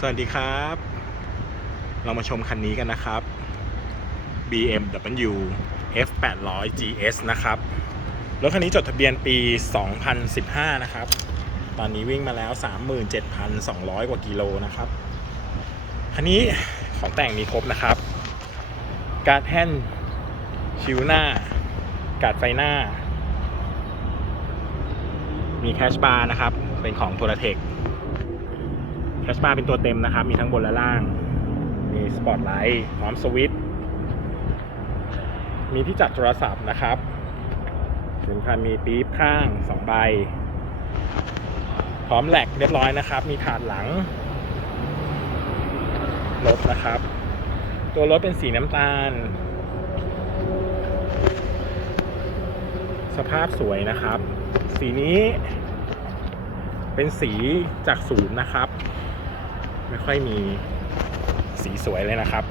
สวัสดีครับ เรามาชมคันนี้กันนะครับ BMW F 8 0 0 GS นะครับ รถคันนี้จดทะเบียนปี 2015 นะครับ ตอนนี้วิ่งมาแล้ว 37,200 กว่ากิโลนะครับ คันนี้ของแต่งมีครบนะครับ การ์ดแท่นชิวหน้า การ์ดไฟหน้า มีแคชบาร์นะครับ เป็นของโทรเทค แคชบาร์เป็นตัวเต็มนะครับ มีทั้งบนและล่าง มีสปอตไลท์พร้อมสวิตช์มีที่จับโทรศัพท์นะครับถึงคันมีปี๊บข้าง 2 ใบ พร้อมแหลกเรียบร้อยนะครับ มีถาดหลังรถนะครับ ตัวรถเป็นสีน้ำตาล สภาพสวยนะครับ สีนี้เป็นสีจากศูนย์นะครับ ไม่ค่อยมีสีสวยเลยนะครับ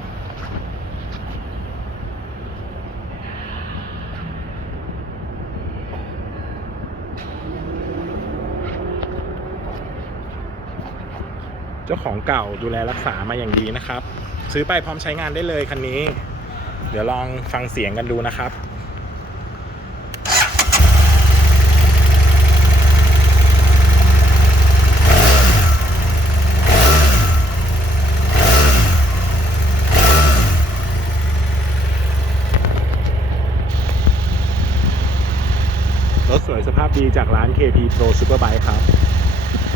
เจ้าของเก่าดูแลรักษามาอย่างดีนะครับ ซื้อไปพร้อมใช้งานได้เลยคันนี้ เดี๋ยวลองฟังเสียงกันดูนะครับ รถสวยสภาพดีจากร้าน KP Pro Superbike ครับ